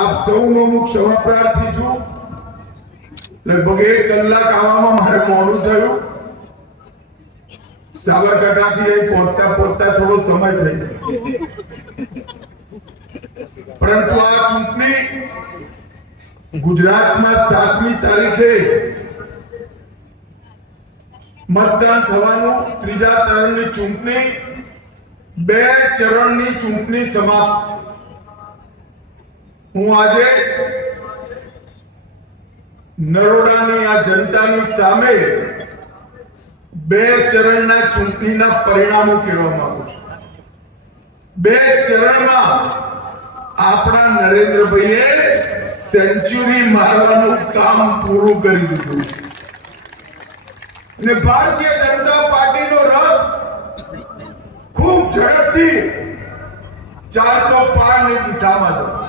આપ સૌનો હું ક્ષમા પ્રાર્થી છું. લગભગ 1 કલાક આવવામાં મારે મોડું થયું. સાબરકાંઠાથી અહીં પહોંચતા થોડો સમય થઈ ગયો. પરંતુ આ ચૂંટણી ગુજરાતમાં 7મી તારીખે મતદાન થવાનું. ત્રીજા ચરણની ચૂંટણી, 2 ચરણની ચૂંટણી સમાપ્ત. હું આજે નરોડાની આ જનતાની સામે 2 ચરણના ચૂંટણીના પરિણામો કહેવા માંગુ છું. 2 ચરણમાં આપણા નરેન્દ્રભાઈએ સેન્ચુરી મારવાનું કામ પૂરું કરી દીધું છે અને ભારતીય જનતા પાર્ટીનો રથ ખૂબ ઝડપથી 405 ની દિશામાં જશે.